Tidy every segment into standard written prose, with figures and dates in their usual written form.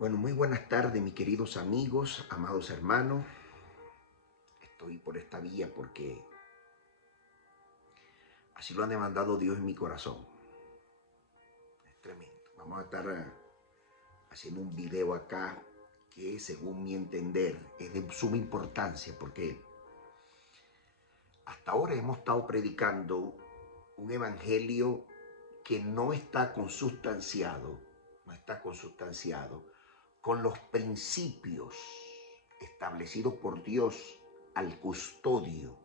Bueno, muy buenas tardes, mis queridos amigos, amados hermanos. Estoy por esta vía porque así lo ha demandado Dios en mi corazón. Es tremendo. Vamos a estar haciendo un video acá que, según mi entender, es de suma importancia porque hasta ahora hemos estado predicando un evangelio que no está consustanciado con los principios establecidos por Dios al custodio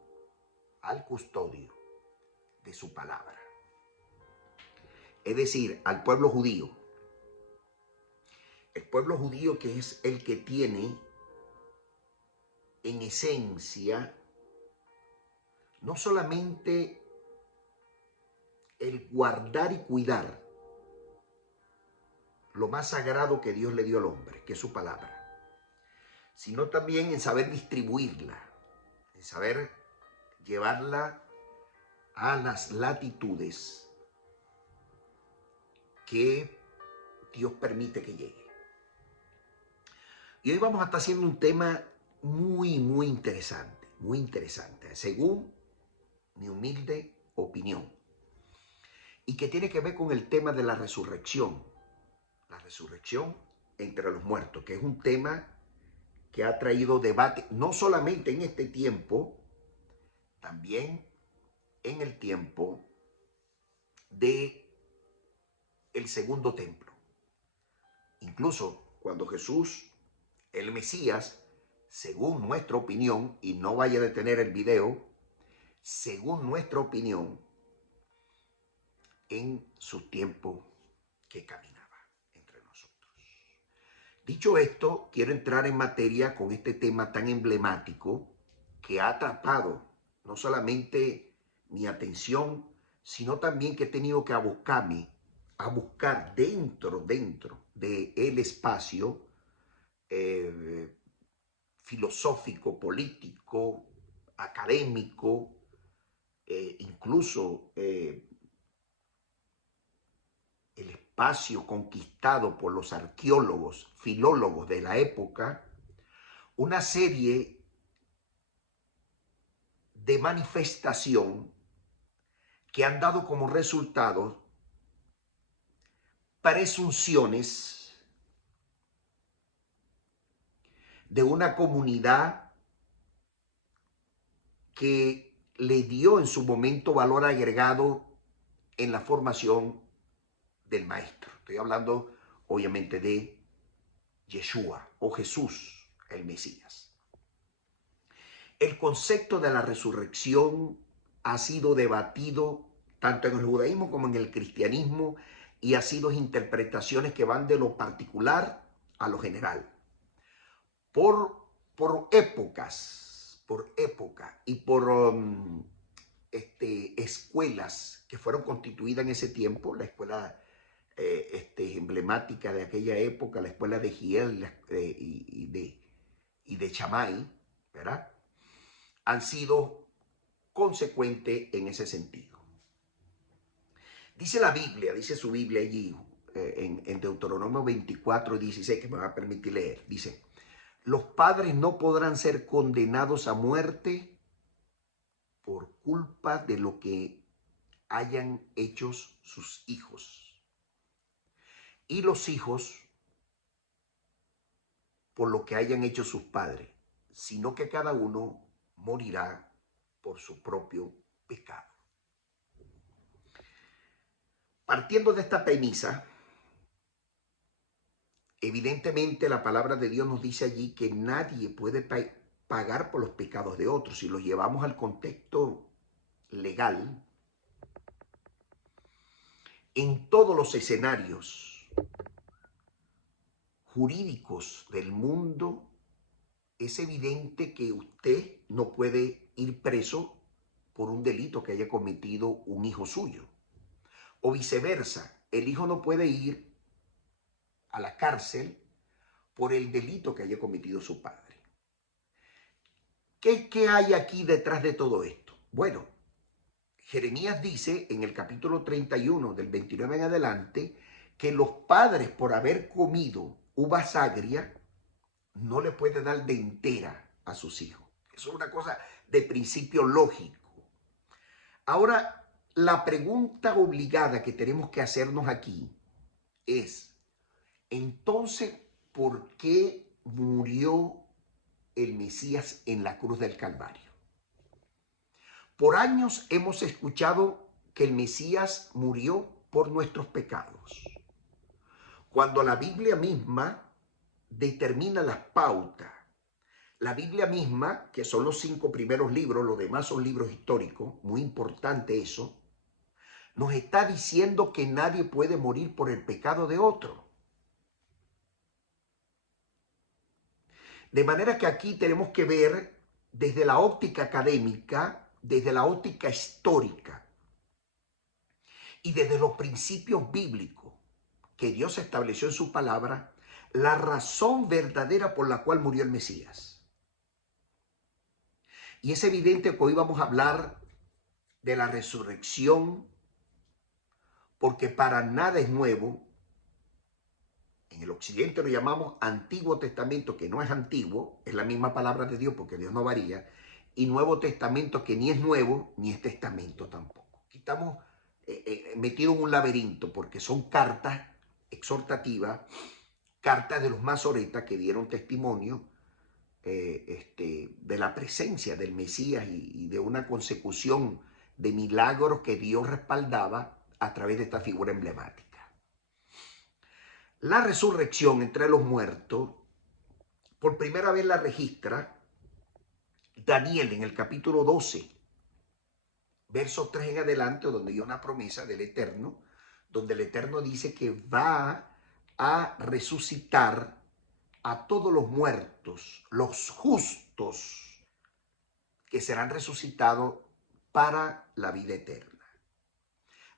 de su palabra. Es decir, al pueblo judío. El pueblo judío, que es el que tiene en esencia no solamente el guardar y cuidar lo más sagrado que Dios le dio al hombre, que es su palabra, sino también en saber distribuirla, en saber llevarla a las latitudes que Dios permite que llegue. Y hoy vamos a estar haciendo un tema muy interesante, según mi humilde opinión, y que tiene que ver con el tema de la resurrección entre los muertos, que es un tema que ha traído debate no solamente en este tiempo, también en el tiempo de el segundo templo. Incluso cuando Jesús, el Mesías, según nuestra opinión, y no vaya a detener el video, según nuestra opinión, en su tiempo que caminaba entre nosotros. Dicho esto, quiero entrar en materia con este tema tan emblemático que ha atrapado no solamente mi atención, sino también que he tenido que a buscar dentro del espacio filosófico, político, académico, incluso el espacio conquistado por los arqueólogos, filólogos de la época, una serie de manifestación que han dado como resultado presunciones de una comunidad que le dio en su momento valor agregado en la formación del maestro. Estoy hablando obviamente de Yeshua o Jesús, el Mesías. El concepto de la resurrección ha sido debatido tanto en el judaísmo como en el cristianismo y ha sido interpretaciones que van de lo particular a lo general. Por épocas y por escuelas que fueron constituidas en ese tiempo, la escuela emblemática de aquella época, la escuela de Giel y de Shammai, ¿verdad? Han sido consecuentes en ese sentido. Dice la Biblia, dice su Biblia allí, en Deuteronomio 24:16, que me va a permitir leer, dice: los padres no podrán ser condenados a muerte por culpa de lo que hayan hecho sus hijos, y los hijos por lo que hayan hecho sus padres, sino que cada uno morirá por su propio pecado. Partiendo de esta premisa, evidentemente la palabra de Dios nos dice allí que nadie puede pagar por los pecados de otros. Si los llevamos al contexto legal, en todos los escenarios jurídicos del mundo, es evidente que usted no puede ir preso por un delito que haya cometido un hijo suyo. O viceversa, el hijo no puede ir a la cárcel por el delito que haya cometido su padre. ¿Qué hay aquí detrás de todo esto? Bueno, Jeremías dice en el capítulo 31, del 29 en adelante, que los padres, por haber comido uvas agrias no le puede dar de entera a sus hijos. Eso es una cosa de principio lógico. Ahora, la pregunta obligada que tenemos que hacernos aquí es, entonces, ¿por qué murió el Mesías en la cruz del Calvario? Por años hemos escuchado que el Mesías murió por nuestros pecados, cuando la Biblia misma determina las pautas. La Biblia misma, que son los 5 primeros libros, los demás son libros históricos, muy importante eso, nos está diciendo que nadie puede morir por el pecado de otro. De manera que aquí tenemos que ver desde la óptica académica, desde la óptica histórica y desde los principios bíblicos que Dios estableció en su palabra, la razón verdadera por la cual murió el Mesías. Y es evidente que hoy vamos a hablar de la resurrección, porque para nada es nuevo. En el occidente lo llamamos Antiguo Testamento, que no es antiguo, es la misma palabra de Dios porque Dios no varía, y Nuevo Testamento, que ni es nuevo ni es testamento tampoco. Aquí estamos metidos en un laberinto porque son cartas exhortativas, cartas de los masoretas que dieron testimonio de la presencia del Mesías y de una consecución de milagros que Dios respaldaba a través de esta figura emblemática. La resurrección entre los muertos, por primera vez la registra Daniel en el capítulo 12, verso 3 en adelante, donde hay una promesa del Eterno, donde el Eterno dice que va a resucitar a todos los muertos, los justos, que serán resucitados para la vida eterna.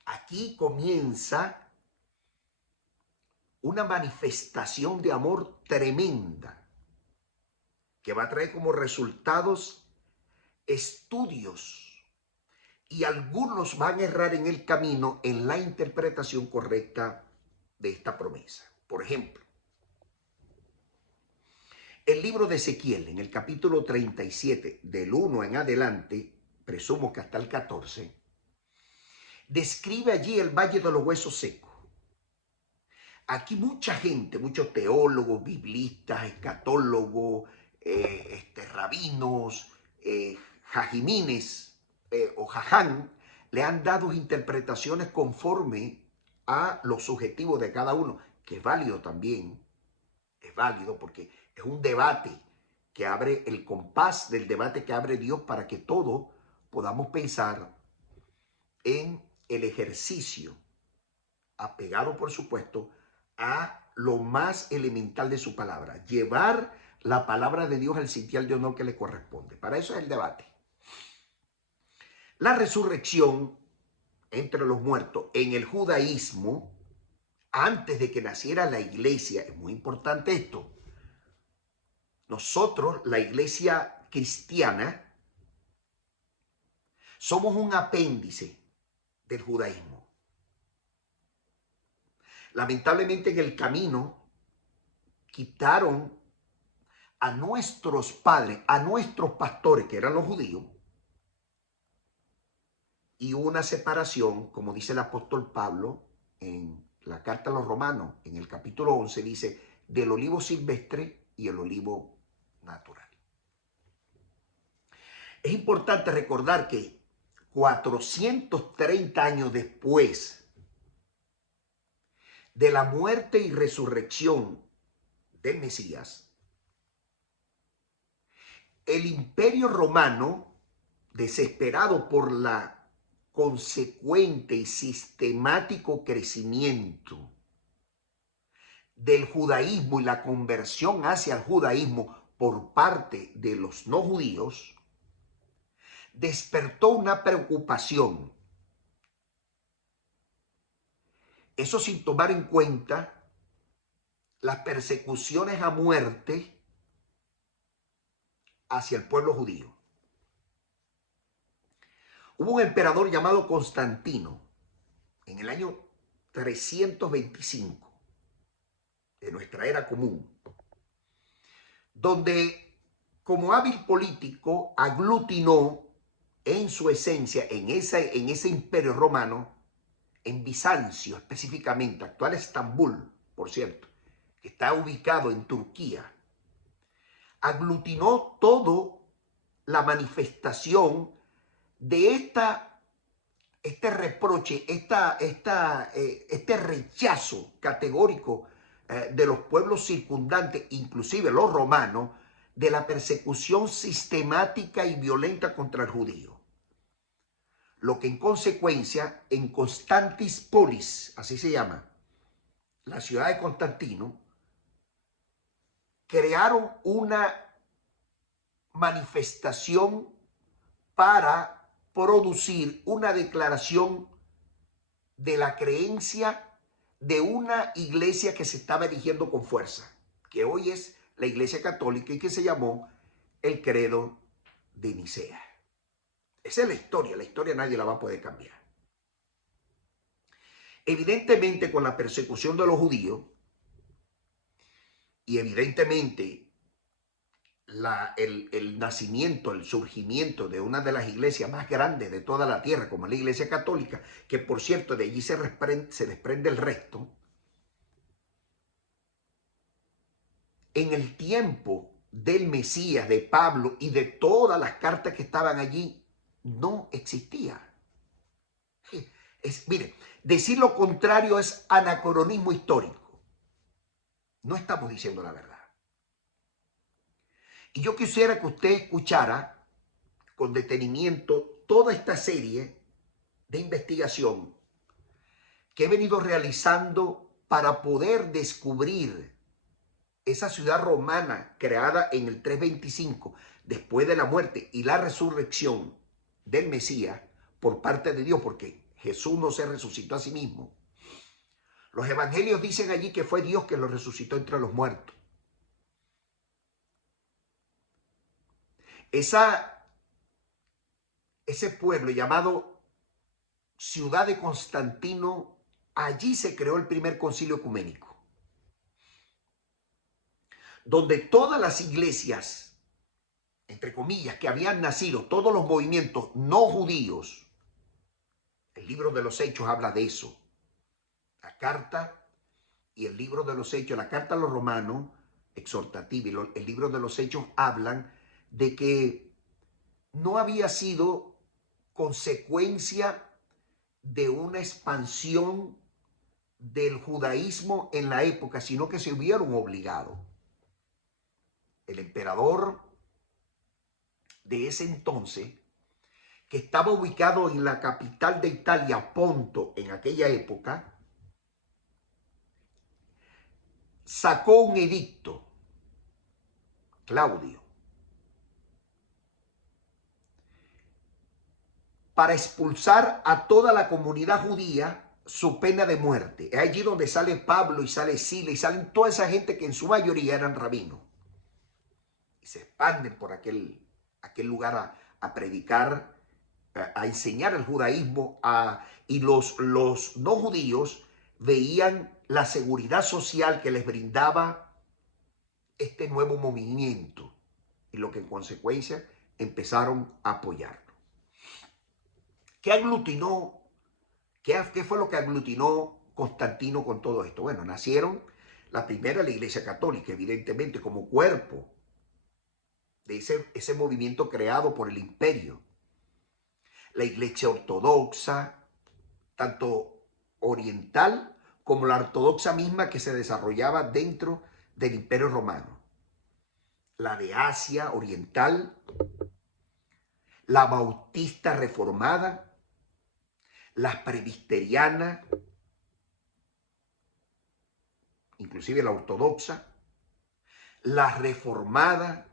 Aquí comienza una manifestación de amor tremenda que va a traer como resultados estudios, y algunos van a errar en el camino en la interpretación correcta de esta promesa. Por ejemplo, el libro de Ezequiel, en el capítulo 37, del 1 en adelante, presumo que hasta el 14, describe allí el valle de los huesos secos. Aquí mucha gente, muchos teólogos, biblistas, escatólogos, rabinos, jajimines o jaján, le han dado interpretaciones conforme a los subjetivos de cada uno, que es válido también, es válido porque es un debate que abre el compás del debate que abre Dios para que todos podamos pensar en el ejercicio, apegado por supuesto a lo más elemental de su palabra, llevar la palabra de Dios al sitial de honor que le corresponde. Para eso es el debate. La resurrección entre los muertos en el judaísmo, antes de que naciera la iglesia, es muy importante esto. Nosotros, la iglesia cristiana, somos un apéndice del judaísmo. Lamentablemente en el camino quitaron a nuestros padres, a nuestros pastores, que eran los judíos, y hubo una separación, como dice el apóstol Pablo en la carta a los Romanos, en el capítulo 11, dice, del olivo silvestre y el olivo natural. Es importante recordar que 430 años después de la muerte y resurrección del Mesías, el Imperio Romano, desesperado por la consecuente y sistemático crecimiento del judaísmo y la conversión hacia el judaísmo por parte de los no judíos, despertó una preocupación. Eso sin tomar en cuenta las persecuciones a muerte hacia el pueblo judío. Hubo un emperador llamado Constantino en el año 325 de nuestra era común, donde como hábil político aglutinó en su esencia, en ese imperio romano, en Bizancio específicamente, actual Estambul, por cierto, que está ubicado en Turquía, aglutinó todo la manifestación de este reproche, este rechazo categórico de los pueblos circundantes, inclusive los romanos, de la persecución sistemática y violenta contra el judío. Lo que en consecuencia en Constantispolis, así se llama, la ciudad de Constantino, crearon una manifestación para producir una declaración de la creencia de una iglesia que se estaba erigiendo con fuerza, que hoy es la Iglesia Católica y que se llamó el Credo de Nicea. Esa es la historia nadie la va a poder cambiar. Evidentemente, con la persecución de los judíos y evidentemente el nacimiento, el surgimiento de una de las iglesias más grandes de toda la tierra, como es la Iglesia Católica, que por cierto de allí se desprende el resto, en el tiempo del Mesías, de Pablo y de todas las cartas que estaban allí, no existía. Mire, decir lo contrario es anacronismo histórico. No estamos diciendo la verdad. Y yo quisiera que usted escuchara con detenimiento toda esta serie de investigación que he venido realizando para poder descubrir esa ciudad romana creada en el 325 después de la muerte y la resurrección del Mesías por parte de Dios, porque Jesús no se resucitó a sí mismo. Los evangelios dicen allí que fue Dios que lo resucitó entre los muertos. Ese pueblo llamado Ciudad de Constantino, allí se creó el primer concilio ecuménico, donde todas las iglesias, entre comillas, que habían nacido, todos los movimientos no judíos, el libro de los Hechos habla de eso, la carta y el libro de los Hechos, la carta a los romanos, exhortativa, y el libro de los Hechos hablan de que no había sido consecuencia de una expansión del judaísmo en la época, sino que se hubieron obligado. El emperador de ese entonces, que estaba ubicado en la capital de Italia, Ponto, en aquella época, sacó un edicto, Claudio, para expulsar a toda la comunidad judía su pena de muerte. Es allí donde sale Pablo y sale Sila y salen toda esa gente que en su mayoría eran rabinos. Y se expanden por aquel lugar a predicar, a enseñar el judaísmo, y los no judíos veían la seguridad social que les brindaba este nuevo movimiento y lo que en consecuencia empezaron a apoyarlo. ¿Qué aglutinó? ¿Qué fue lo que aglutinó Constantino con todo esto? Bueno, nacieron la Iglesia Católica, evidentemente, como cuerpo de ese movimiento creado por el imperio. La Iglesia Ortodoxa, tanto oriental como la ortodoxa misma que se desarrollaba dentro del Imperio Romano. La de Asia Oriental, la bautista reformada, la presbiteriana, inclusive la ortodoxa, la reformada,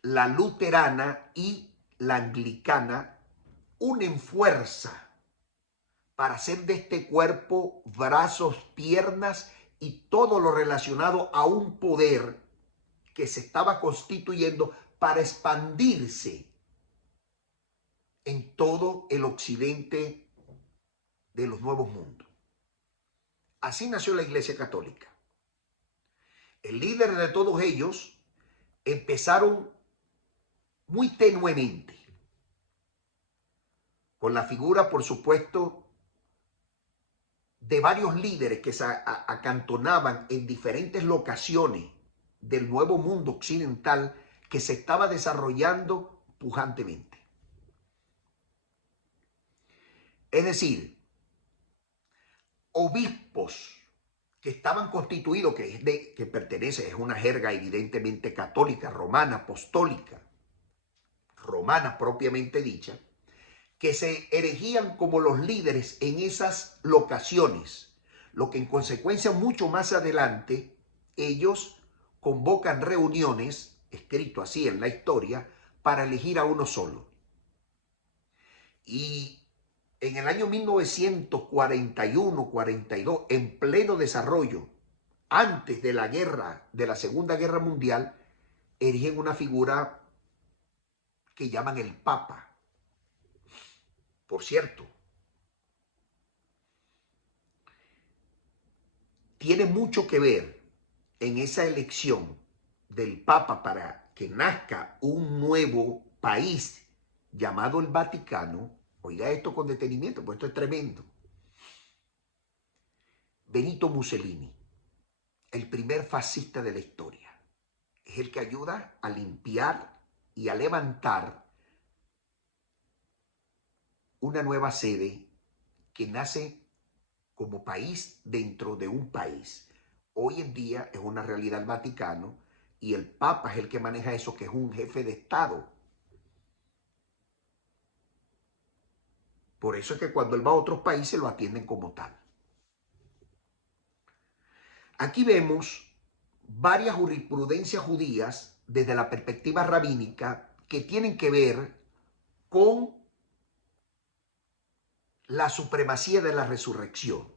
la luterana y la anglicana, unen fuerza para hacer de este cuerpo brazos, piernas y todo lo relacionado a un poder que se estaba constituyendo para expandirse en todo el occidente de los nuevos mundos. Así nació la Iglesia Católica. El líder de todos ellos empezaron muy tenuemente, con la figura, por supuesto, de varios líderes que se acantonaban en diferentes locaciones del nuevo mundo occidental que se estaba desarrollando pujantemente. Es decir, obispos que estaban constituidos, que pertenece, es una jerga evidentemente católica, romana, apostólica, romana propiamente dicha, que se erigían como los líderes en esas locaciones, lo que en consecuencia mucho más adelante ellos convocan reuniones, escrito así en la historia, para elegir a uno solo. Y en el año 1941-42, en pleno desarrollo, antes de la guerra, de la Segunda Guerra Mundial, erigen una figura que llaman el Papa. Por cierto, tiene mucho que ver en esa elección del Papa para que nazca un nuevo país llamado el Vaticano. Oiga esto con detenimiento, porque esto es tremendo. Benito Mussolini, el primer fascista de la historia, es el que ayuda a limpiar y a levantar una nueva sede que nace como país dentro de un país. Hoy en día es una realidad el Vaticano y el Papa es el que maneja eso, que es un jefe de Estado. Por eso es que cuando él va a otros países lo atienden como tal. Aquí vemos varias jurisprudencias judías desde la perspectiva rabínica que tienen que ver con la supremacía de la resurrección.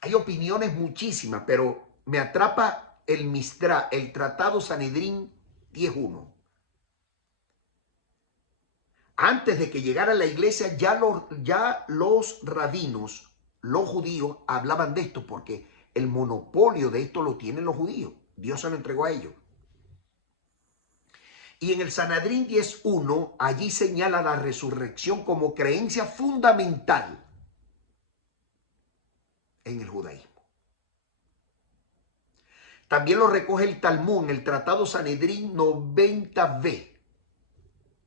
Hay opiniones muchísimas, pero me atrapa el Misdra, el Tratado Sanedrín 10.1. Antes de que llegara la iglesia, ya los rabinos, los judíos, hablaban de esto, porque el monopolio de esto lo tienen los judíos. Dios se lo entregó a ellos. Y en el Sanedrín 10.1, allí señala la resurrección como creencia fundamental en el judaísmo. También lo recoge el Talmud en el Tratado Sanedrín 90b.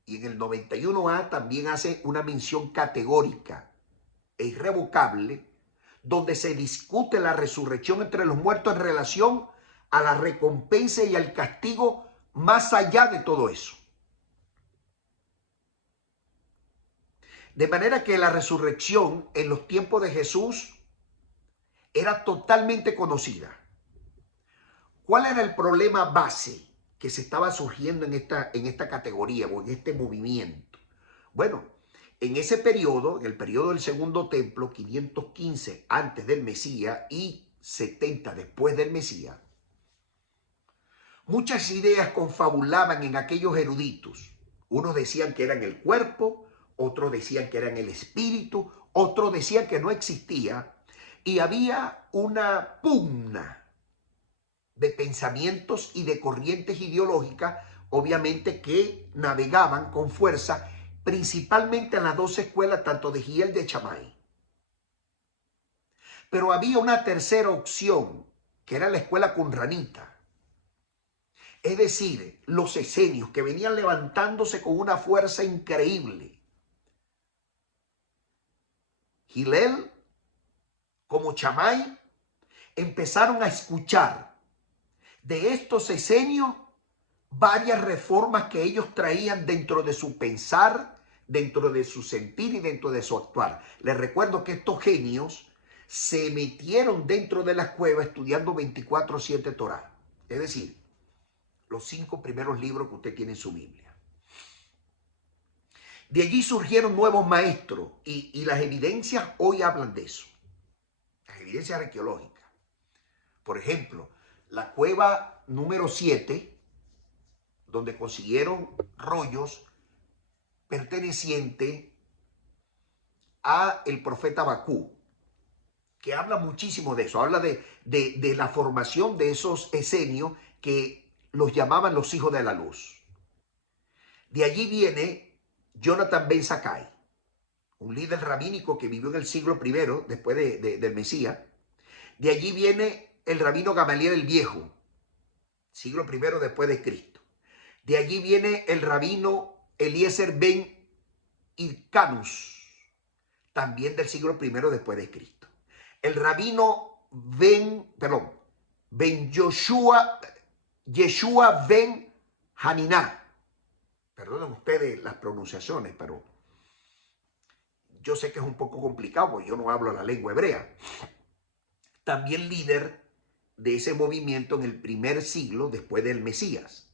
Y en el 91a también hace una mención categórica e irrevocable, donde se discute la resurrección entre los muertos en relación a la recompensa y al castigo más allá de todo eso. De manera que la resurrección en los tiempos de Jesús era totalmente conocida. ¿Cuál era el problema base que se estaba surgiendo en esta categoría o en este movimiento? Bueno, en ese periodo, en el periodo del Segundo Templo, 515 antes del Mesías y 70 después del Mesías, muchas ideas confabulaban en aquellos eruditos. Unos decían que eran el cuerpo, otros decían que eran el espíritu, otros decían que no existía, y había una pugna de pensamientos y de corrientes ideológicas, obviamente, que navegaban con fuerza, principalmente en las dos escuelas, tanto de Hiel de Shammai. Pero había una tercera opción, que era la escuela qumranita. Es decir, los esenios que venían levantándose con una fuerza increíble. Hillel, como Shammai, empezaron a escuchar de estos esenios varias reformas que ellos traían dentro de su pensar, dentro de su sentir y dentro de su actuar. Les recuerdo que estos genios se metieron dentro de las cuevas estudiando 24/7 Torah. Es decir, los 5 primeros libros que usted tiene en su Biblia. De allí surgieron nuevos maestros y las evidencias hoy hablan de eso. Las evidencias arqueológicas. Por ejemplo, la cueva número 7, donde consiguieron rollos pertenecientes a el profeta Bakú. que habla muchísimo de eso, habla de la formación de esos esenios que los llamaban los hijos de la luz. De allí viene Jonathan Ben Zakkai, un líder rabínico que vivió en el siglo I después del Mesías. De allí viene el rabino Gamaliel el Viejo, siglo I después de Cristo. De allí viene el rabino Eliezer Ben Ilcanus, también del siglo I después de Cristo. El rabino Yeshua Ben Haniná. Perdonen ustedes las pronunciaciones, pero yo sé que es un poco complicado porque yo no hablo la lengua hebrea. También líder de ese movimiento en el primer siglo después del Mesías.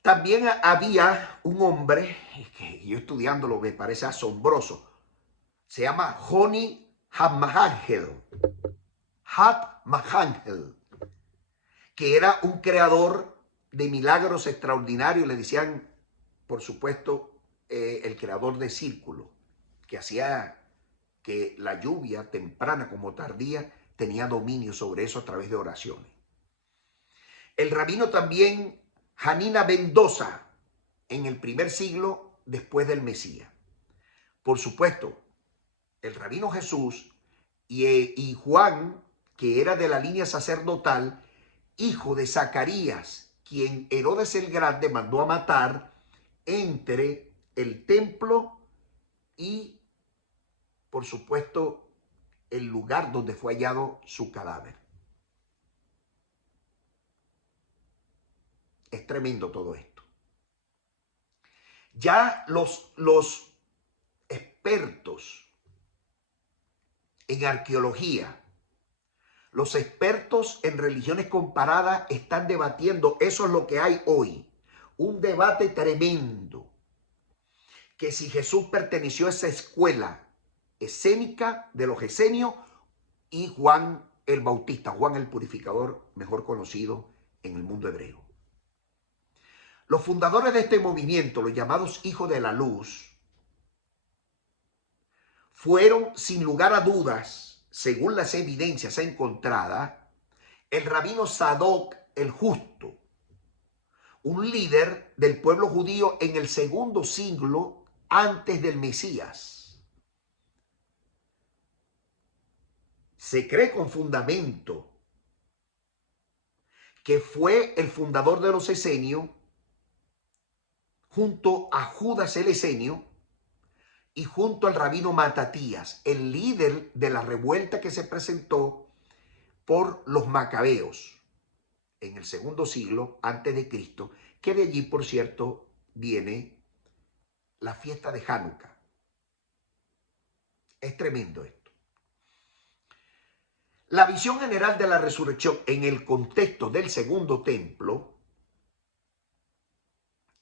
También había un hombre, que yo estudiándolo me parece asombroso, se llama Joni Hadmahangel, que era un creador de milagros extraordinarios. Le decían, por supuesto, el creador de círculos, que hacía que la lluvia, temprana como tardía, tenía dominio sobre eso a través de oraciones. El rabino también Hanina ben Dosa, en el primer siglo después del Mesías. Por supuesto, el rabino Jesús y Juan, que era de la línea sacerdotal, hijo de Zacarías, quien Herodes el Grande mandó a matar entre el templo y, por supuesto, el lugar donde fue hallado su cadáver. Es tremendo todo esto. Ya los expertos en arqueología, los expertos en religiones comparadas están debatiendo, eso es lo que hay hoy, un debate tremendo, que si Jesús perteneció a esa escuela escénica de los esenios y Juan el Bautista, Juan el Purificador, mejor conocido en el mundo hebreo. Los fundadores de este movimiento, los llamados hijos de la luz, fueron sin lugar a dudas, según las evidencias encontradas, el rabino Sadoc el Justo, un líder del pueblo judío en el segundo siglo antes del Mesías. Se cree con fundamento que fue el fundador de los esenios junto a Judas el Esenio y junto al rabino Matatías, el líder de la revuelta que se presentó por los macabeos en el segundo siglo antes de Cristo, que de allí, por cierto, viene la fiesta de Hanukkah. Es tremendo esto. La visión general de la resurrección en el contexto del segundo templo,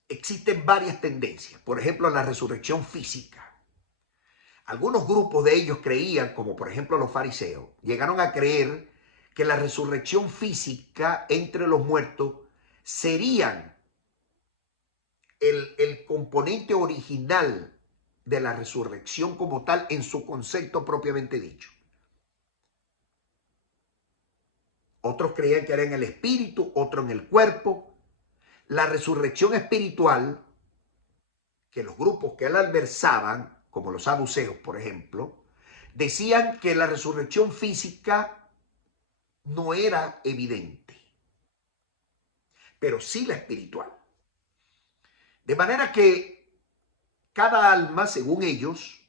existen varias tendencias. Por ejemplo, la resurrección física. Algunos grupos de ellos creían, como por ejemplo los fariseos, llegaron a creer que la resurrección física entre los muertos serían el componente original de la resurrección como tal en su concepto propiamente dicho. Otros creían que era en el espíritu, otros en el cuerpo. La resurrección espiritual, que los grupos que la adversaban, como los saduceos, por ejemplo, decían que la resurrección física no era evidente, pero sí la espiritual. De manera que cada alma, según ellos,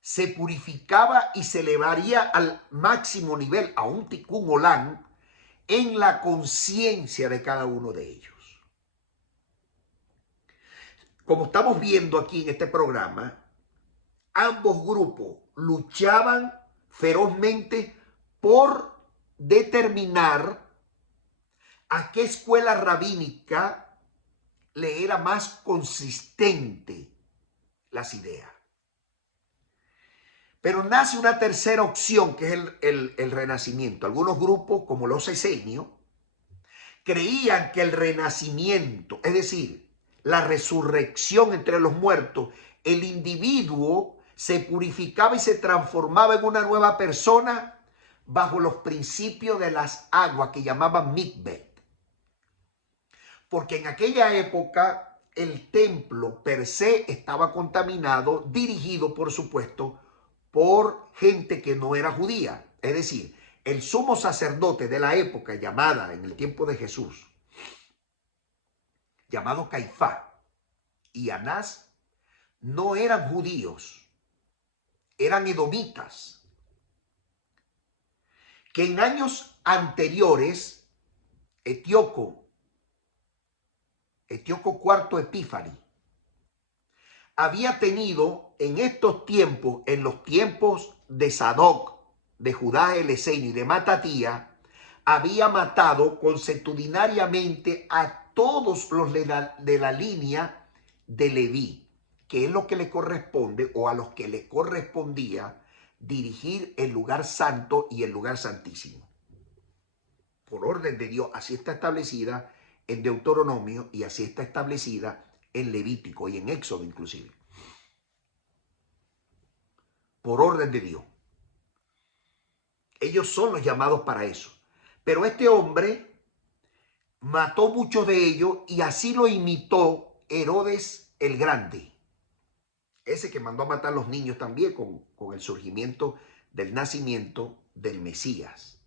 se purificaba y se elevaría al máximo nivel, a un tikkun olam, en la conciencia de cada uno de ellos. Como estamos viendo aquí en este programa, ambos grupos luchaban ferozmente por determinar a qué escuela rabínica le era más consistente las ideas. Pero nace una tercera opción, que es el renacimiento. Algunos grupos, como los esenios, creían que el renacimiento, es decir, la resurrección entre los muertos, el individuo se purificaba y se transformaba en una nueva persona bajo los principios de las aguas que llamaban mikveh. Porque en aquella época el templo per se estaba contaminado, dirigido por supuesto por gente que no era judía. Es decir, el sumo sacerdote de la época llamada en el tiempo de Jesús, llamado Caifás y Anás, no eran judíos, eran edomitas, que en años anteriores Etíoco IV Epífanes había tenido en estos tiempos, en los tiempos de Sadoc, de Judá Eleseino y de Matatía, había matado consuetudinariamente a todos los de la línea de Leví, que es lo que le corresponde o a los que le correspondía dirigir el lugar santo y el lugar santísimo. Por orden de Dios, así está establecida en Deuteronomio y así está establecida en Levítico y en Éxodo inclusive. Por orden de Dios. Ellos son los llamados para eso. Pero este hombre mató muchos de ellos y así lo imitó Herodes el Grande. Ese que mandó a matar a los niños también con el surgimiento del nacimiento del Mesías.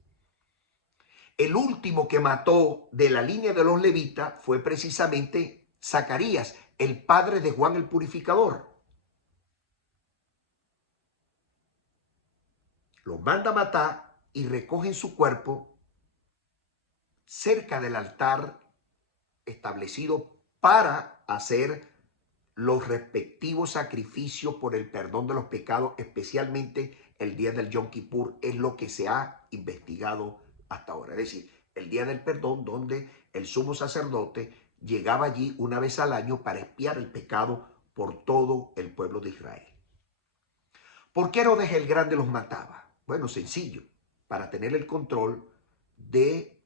El último que mató de la línea de los levitas fue precisamente Zacarías, el padre de Juan el Purificador. Los manda a matar y recogen su cuerpo cerca del altar establecido para hacer los respectivos sacrificios por el perdón de los pecados, especialmente el día del Yom Kippur, es lo que se ha investigado hasta ahora. Es decir, el día del perdón, donde el sumo sacerdote llegaba allí una vez al año para expiar el pecado por todo el pueblo de Israel. ¿Por qué Herodes el Grande los mataba? Bueno, sencillo, para tener el control de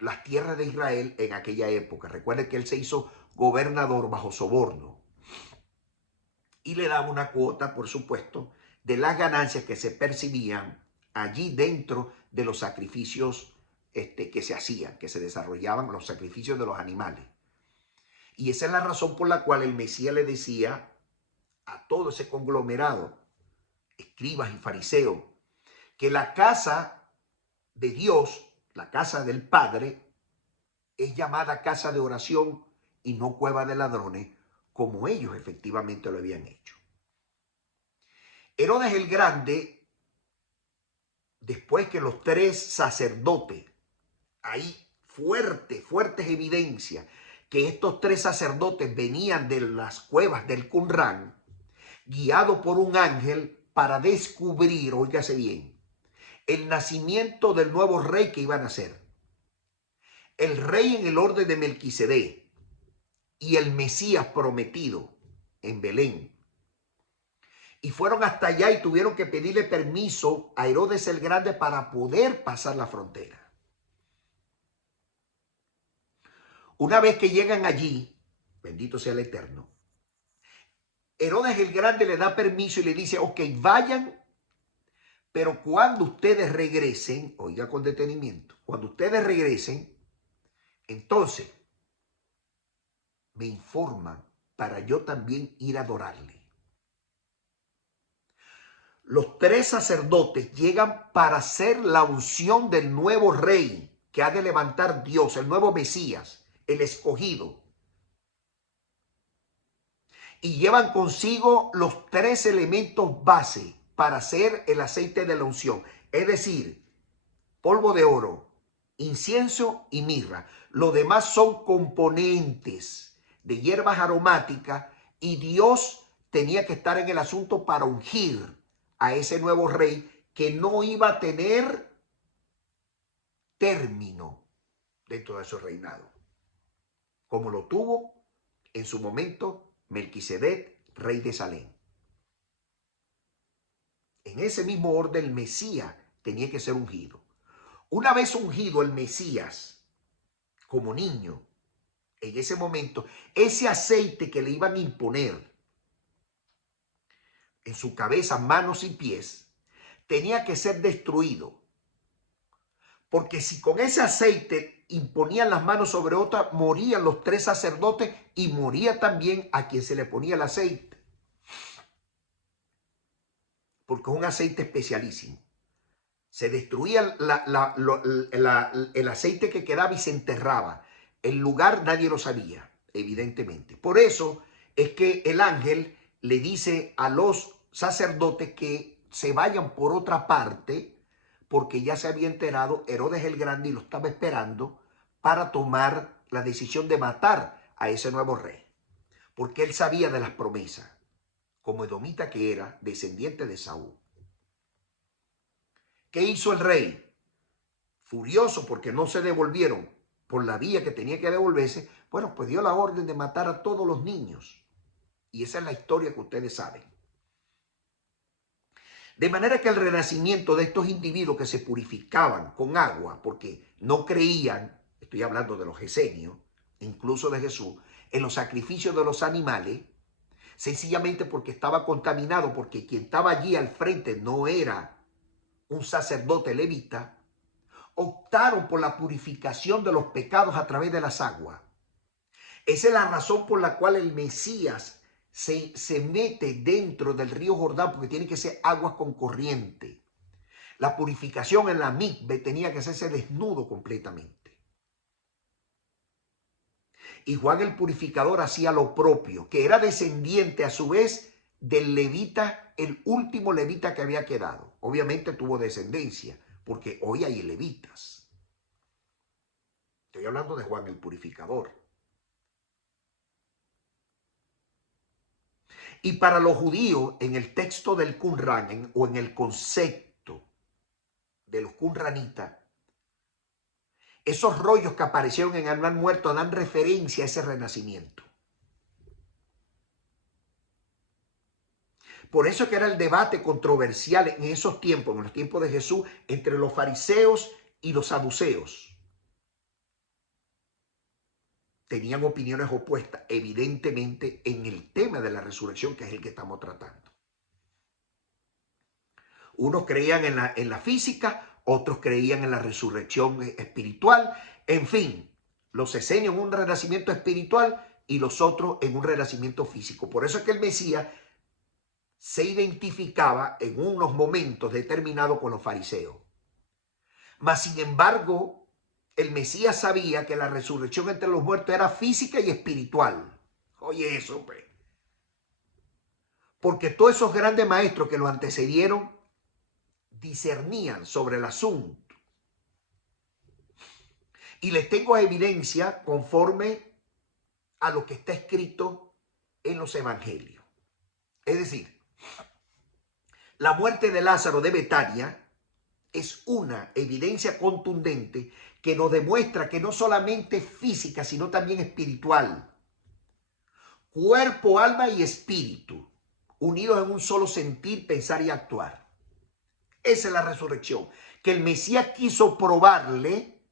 las tierras de Israel en aquella época. Recuerden que él se hizo gobernador bajo soborno y le daba una cuota, por supuesto, de las ganancias que se percibían allí dentro de los sacrificios que se hacían, que se desarrollaban, los sacrificios de los animales. Y esa es la razón por la cual el Mesías le decía a todo ese conglomerado, escribas y fariseos, que la casa de Dios, la casa del Padre, es llamada casa de oración y no cueva de ladrones, como ellos efectivamente lo habían hecho. Herodes el Grande, después que los tres sacerdotes, hay fuertes evidencias que estos tres sacerdotes venían de las cuevas del Qumran, guiados por un ángel para descubrir, óigase bien, el nacimiento del nuevo rey que iban a nacer. El rey en el orden de Melquisedec y el Mesías prometido en Belén. Y fueron hasta allá y tuvieron que pedirle permiso a Herodes el Grande para poder pasar la frontera. Una vez que llegan allí, bendito sea el Eterno, Herodes el Grande le da permiso y le dice, ok, vayan, pero cuando ustedes regresen, oiga con detenimiento, cuando ustedes regresen, entonces me informan para yo también ir a adorarle. Los tres sacerdotes llegan para hacer la unción del nuevo rey que ha de levantar Dios, el nuevo Mesías, el escogido. Y llevan consigo los tres elementos base para hacer el aceite de la unción. Es decir, polvo de oro, incienso y mirra. Lo demás son componentes de hierbas aromáticas y Dios tenía que estar en el asunto para ungir a ese nuevo rey que no iba a tener término dentro de su reinado, como lo tuvo en su momento Melquisedec, rey de Salem. En ese mismo orden, el Mesías tenía que ser ungido. Una vez ungido el Mesías como niño, en ese momento, ese aceite que le iban a imponer en su cabeza, manos y pies, tenía que ser destruido. Porque si con ese aceite imponían las manos sobre otra, morían los 3 sacerdotes y moría también a quien se le ponía el aceite. Porque es un aceite especialísimo. Se destruía el aceite que quedaba y se enterraba. El lugar nadie lo sabía, evidentemente. Por eso es que el ángel le dice a los sacerdotes que se vayan por otra parte, porque ya se había enterado Herodes el Grande y lo estaba esperando para tomar la decisión de matar a ese nuevo rey. Porque él sabía de las promesas, como edomita que era, descendiente de Saúl. ¿Qué hizo el rey? Furioso porque no se devolvieron por la vía que tenía que devolverse, bueno, pues dio la orden de matar a todos los niños. Y esa es la historia que ustedes saben. De manera que el renacimiento de estos individuos que se purificaban con agua, porque no creían, estoy hablando de los esenios, incluso de Jesús, en los sacrificios de los animales, sencillamente porque estaba contaminado, porque quien estaba allí al frente no era un sacerdote levita, optaron por la purificación de los pecados a través de las aguas. Esa es la razón por la cual el Mesías se mete dentro del río Jordán, porque tiene que ser aguas con corriente. La purificación en la mikve tenía que hacerse desnudo completamente. Y Juan el Purificador hacía lo propio, que era descendiente a su vez del levita, el último levita que había quedado. Obviamente tuvo descendencia, porque hoy hay levitas. Estoy hablando de Juan el Purificador. Y para los judíos, en el texto del Qumran, o en el concepto de los qumranitas, esos rollos que aparecieron en el Mar Muerto dan referencia a ese renacimiento. Por eso que era el debate controversial en esos tiempos, en los tiempos de Jesús, entre los fariseos y los saduceos. Tenían opiniones opuestas, evidentemente, en el tema de la resurrección, que es el que estamos tratando. Unos creían en la física, otros creían en la resurrección espiritual. En fin, los esenios en un renacimiento espiritual y los otros en un renacimiento físico. Por eso es que el Mesías se identificaba en unos momentos determinados con los fariseos. Mas, sin embargo, el Mesías sabía que la resurrección entre los muertos era física y espiritual. Oye eso, pues. Porque todos esos grandes maestros que lo antecedieron discernían sobre el asunto. Y les tengo evidencia conforme a lo que está escrito en los evangelios. Es decir, la muerte de Lázaro de Betania es una evidencia contundente que nos demuestra que no solamente es física, sino también espiritual. Cuerpo, alma y espíritu, unidos en un solo sentir, pensar y actuar. Esa es la resurrección, que el Mesías quiso probarle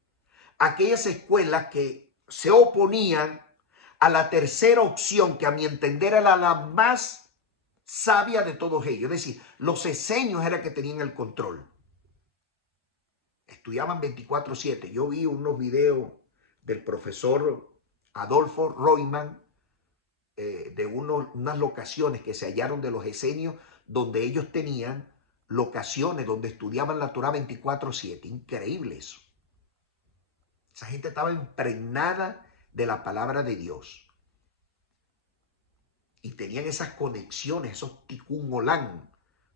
a aquellas escuelas que se oponían a la tercera opción, que a mi entender era la más sabia de todos ellos. Es decir, los esenios eran que tenían el control. Estudiaban 24/7. Yo vi unos videos del profesor Adolfo Royman de unas locaciones que se hallaron de los esenios, donde ellos tenían locaciones donde estudiaban la Torá 24/7. Increíble eso. Esa gente estaba impregnada de la palabra de Dios. Y tenían esas conexiones, esos tikkun olam,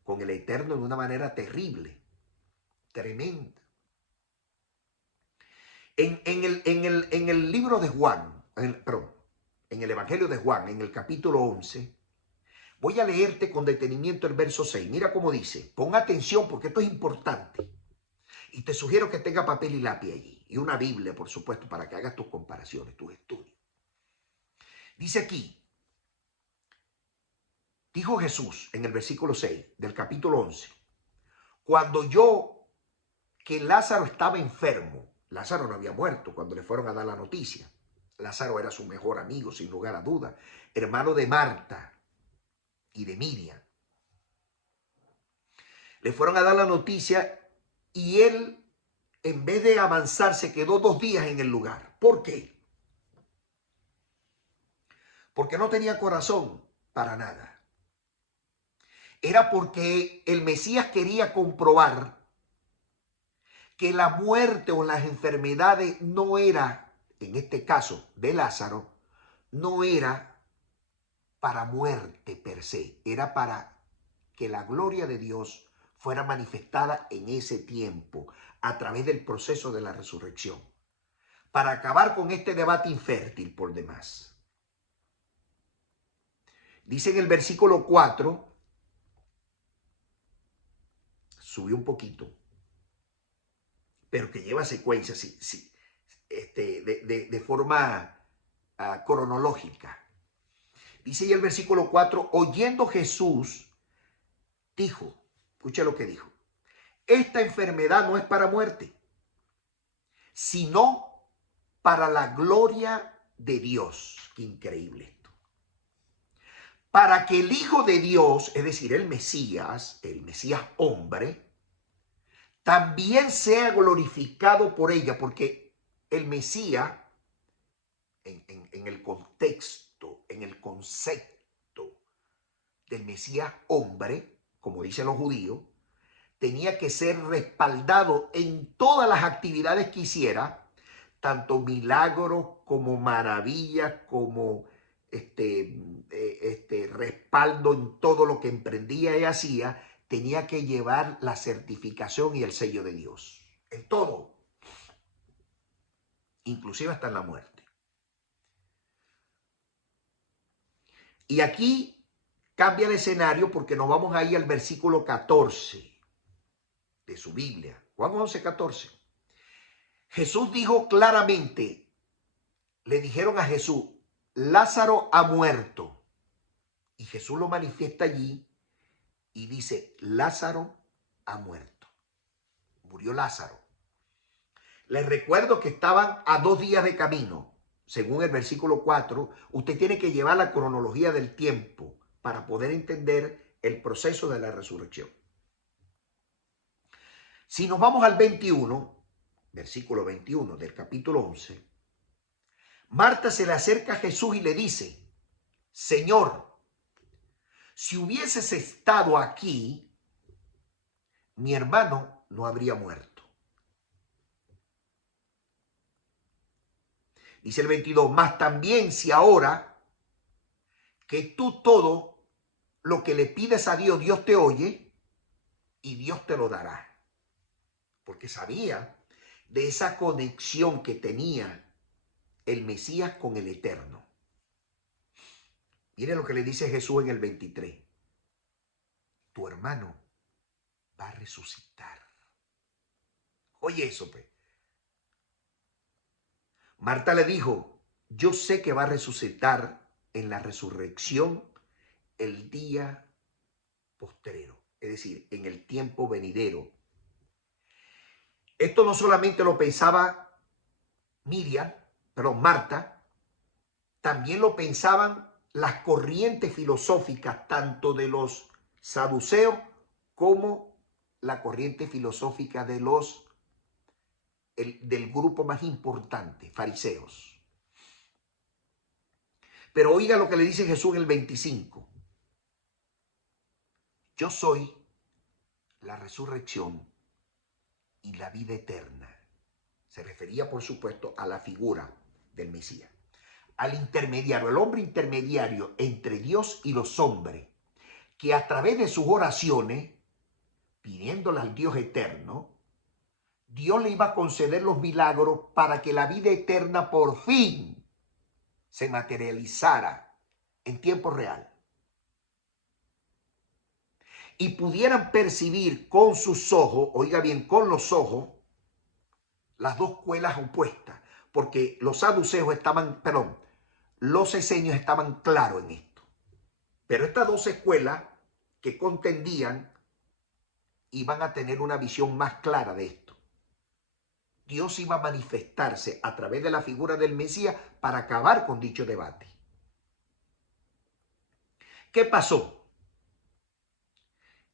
con el Eterno de una manera terrible, tremenda. En el libro de Juan, en el Evangelio de Juan, en el capítulo 11, voy a leerte con detenimiento el verso 6. Mira cómo dice, pon atención porque esto es importante. Y te sugiero que tenga papel y lápiz allí, y una Biblia, por supuesto, para que hagas tus comparaciones, tus estudios. Dice aquí, dijo Jesús en el versículo 6 del capítulo 11, cuando oyó que Lázaro estaba enfermo. Lázaro no había muerto cuando le fueron a dar la noticia. Lázaro era su mejor amigo, sin lugar a duda, hermano de Marta y de Miriam. Le fueron a dar la noticia y él, en vez de avanzar, se quedó 2 días en el lugar. ¿Por qué? Porque no tenía corazón para nada. Era porque el Mesías quería comprobar que la muerte o las enfermedades no era, en este caso de Lázaro, no era para muerte per se, era para que la gloria de Dios fuera manifestada en ese tiempo a través del proceso de la resurrección, para acabar con este debate infértil por demás. Dice en el versículo 4, subió un poquito, pero que lleva secuencia de forma cronológica. Dice ya el versículo 4, oyendo Jesús, dijo, escucha lo que dijo, esta enfermedad no es para muerte, sino para la gloria de Dios. Qué increíble esto. Para que el Hijo de Dios, es decir, el Mesías hombre, también sea glorificado por ella, porque el Mesías, en el contexto, en el concepto del Mesías hombre, como dicen los judíos, tenía que ser respaldado en todas las actividades que hiciera, tanto milagros como maravillas, como respaldo en todo lo que emprendía y hacía, tenía que llevar la certificación y el sello de Dios. En todo. Inclusive hasta en la muerte. Y aquí cambia el escenario porque nos vamos ahí al versículo 14 de su Biblia. Juan 11, 14. Jesús dijo claramente, le dijeron a Jesús, Lázaro ha muerto. Y Jesús lo manifiesta allí y dice, Lázaro ha muerto. Murió Lázaro. Les recuerdo que estaban a 2 días de camino. Según el versículo 4, usted tiene que llevar la cronología del tiempo para poder entender el proceso de la resurrección. Si nos vamos al 21, versículo 21 del capítulo 11, Marta se le acerca a Jesús y le dice, Señor, si hubieses estado aquí, mi hermano no habría muerto. Dice el 22, mas también si ahora que tú todo lo que le pides a Dios, Dios te oye y Dios te lo dará. Porque sabía de esa conexión que tenía el Mesías con el Eterno. Mire lo que le dice Jesús en el 23. Tu hermano va a resucitar. Oye eso, pues. Marta le dijo, yo sé que va a resucitar en la resurrección el día postrero, es decir, en el tiempo venidero. Esto no solamente lo pensaba Marta, también lo pensaban las corrientes filosóficas, tanto de los saduceos como la corriente filosófica de del grupo más importante, fariseos. Pero oiga lo que le dice Jesús en el 25. Yo soy la resurrección y la vida eterna. Se refería, por supuesto, a la figura del Mesías. Al intermediario, el hombre intermediario entre Dios y los hombres, que a través de sus oraciones, pidiéndole al Dios eterno, Dios le iba a conceder los milagros para que la vida eterna por fin se materializara en tiempo real. Y pudieran percibir con sus ojos, oiga bien, con los ojos, las dos escuelas opuestas, porque los saduceos los esenios estaban claros en esto. Pero estas dos escuelas que contendían iban a tener una visión más clara de esto. Dios iba a manifestarse a través de la figura del Mesías para acabar con dicho debate. ¿Qué pasó?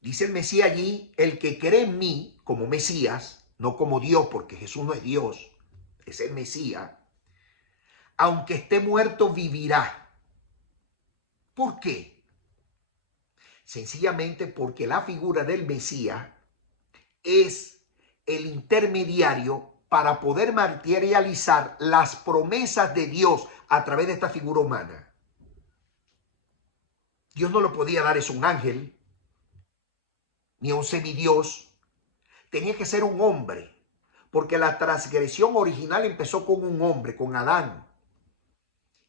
Dice el Mesías allí, el que cree en mí como Mesías, no como Dios, porque Jesús no es Dios, es el Mesías, aunque esté muerto, vivirá. ¿Por qué? Sencillamente porque la figura del Mesías es el intermediario para poder materializar las promesas de Dios a través de esta figura humana. Dios no lo podía dar, es un ángel, ni un semidios. Tenía que ser un hombre, porque la transgresión original empezó con un hombre, con Adán.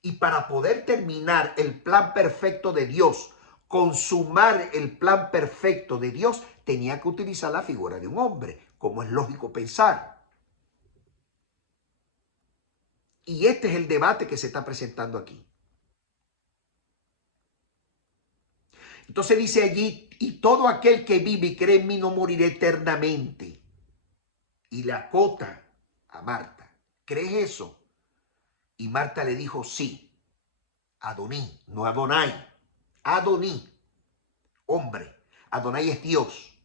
Y para poder terminar el plan perfecto de Dios, consumar el plan perfecto de Dios, tenía que utilizar la figura de un hombre, como es lógico pensar. Y este es el debate que se está presentando aquí. Entonces dice allí, y todo aquel que vive y cree en mí no morirá eternamente. Y le acota a Marta, ¿crees eso? Y Marta le dijo, sí. Adoní, no Adonai. Adoní, hombre. Adonai es Dios.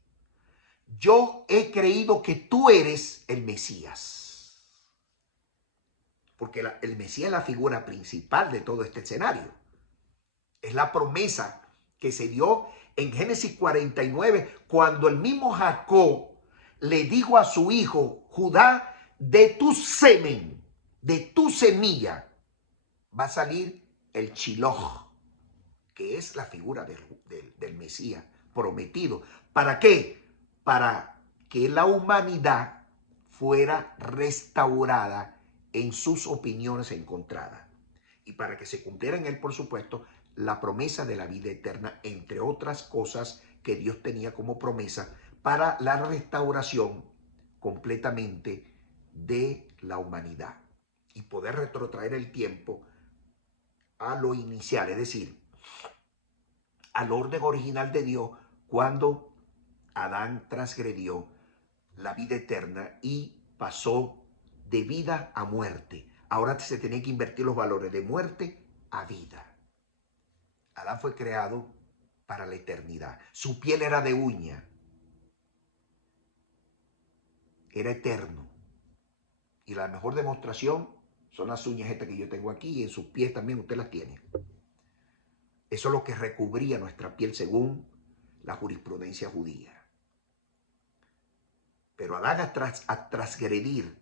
Yo he creído que tú eres el Mesías. Porque el Mesías es la figura principal de todo este escenario. Es la promesa que se dio en Génesis 49, cuando el mismo Jacob le dijo a su hijo Judá, de tu semen, de tu semilla, va a salir el Shiloh, que es la figura del Mesías prometido. ¿Para qué? Para que la humanidad fuera restaurada en sus opiniones encontradas. Y para que se cumpliera en él, por supuesto, la promesa de la vida eterna, entre otras cosas que Dios tenía como promesa para la restauración completamente de la humanidad. Y poder retrotraer el tiempo a lo inicial, es decir, al orden original de Dios cuando Adán transgredió la vida eterna y pasó de vida a muerte. Ahora se tienen que invertir los valores de muerte a vida. Adán fue creado para la eternidad. Su piel era de uña. Era eterno. Y la mejor demostración son las uñas estas que yo tengo aquí, y en sus pies también usted las tiene. Eso es lo que recubría nuestra piel según la jurisprudencia judía. Pero Adán, a transgredir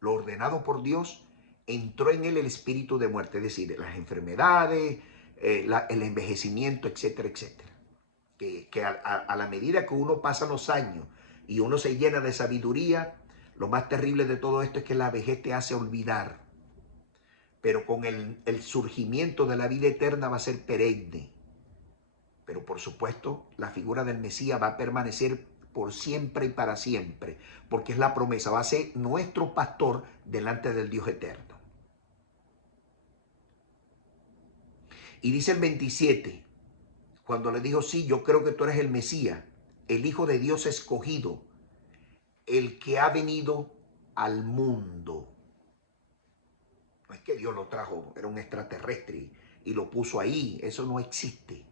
lo ordenado por Dios, entró en él el espíritu de muerte, es decir, las enfermedades, el envejecimiento, etcétera, etcétera. Que a la medida que uno pasa los años y uno se llena de sabiduría, lo más terrible de todo esto es que la vejez te hace olvidar. Pero con el surgimiento de la vida eterna va a ser perenne. Pero por supuesto, la figura del Mesías va a permanecer por siempre y para siempre, porque es la promesa, va a ser nuestro pastor delante del Dios eterno. Y dice el 27, cuando le dijo, sí, yo creo que tú eres el Mesías, el Hijo de Dios escogido, el que ha venido al mundo. No es que Dios lo trajo, era un extraterrestre y lo puso ahí, eso no existe.